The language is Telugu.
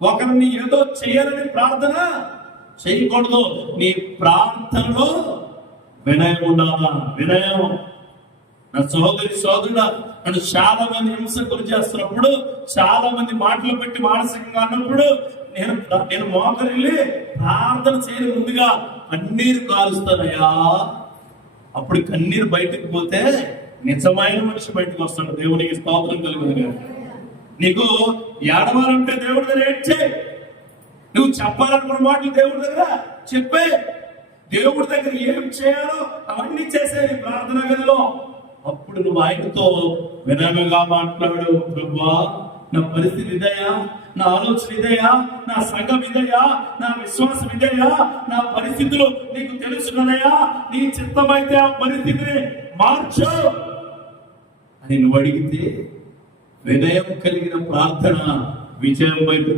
ఒకరిని ఏదో చేయాలని ప్రార్థన చేయకూడదు. నీ ప్రార్థనలో వినయం ఉండాలా. వినయం. నా సోదరుడా, నన్ను చాలా మంది హింస గురి చేస్తున్నప్పుడు, చాలా మంది మాటలు పెట్టి మానసికంగా అన్నప్పుడు నేను మోకరిల్లి ప్రార్థన చేయని ముందుగా కన్నీరు కాలుస్తానయ్యా. అప్పుడు కన్నీరు బయటకు పోతే నిజమైన మనిషి బయటకు వస్తాడు. దేవునికి స్తోత్రం కలుగుతుంది. నీకు ఏడవాలంటే దేవుడి దగ్గర ఏడ్చే, నువ్వు చెప్పాలనుకున్న మాటలు దేవుడి దగ్గర చెప్పే, దేవుడి దగ్గర ఏం చేయాలో అవన్నీ చేసేది ప్రార్థన గదిలో. అప్పుడు నువ్వు ఆయనతో వినయంగా మాట్లాడు. ప్రభువా, నా పరిస్థితి ఇదయా, నా ఆలోచన ఇదయా, నా సంఘం ఇదయా, నా విశ్వాసం ఇదయా, నా పరిస్థితులు నీకు తెలుసున్నదయా, నీ చిత్తమైతే ఆ పరిస్థితిని మార్చు అని నువ్వు అడిగితే వినయం కలిగిన ప్రార్థన విజయం వైపు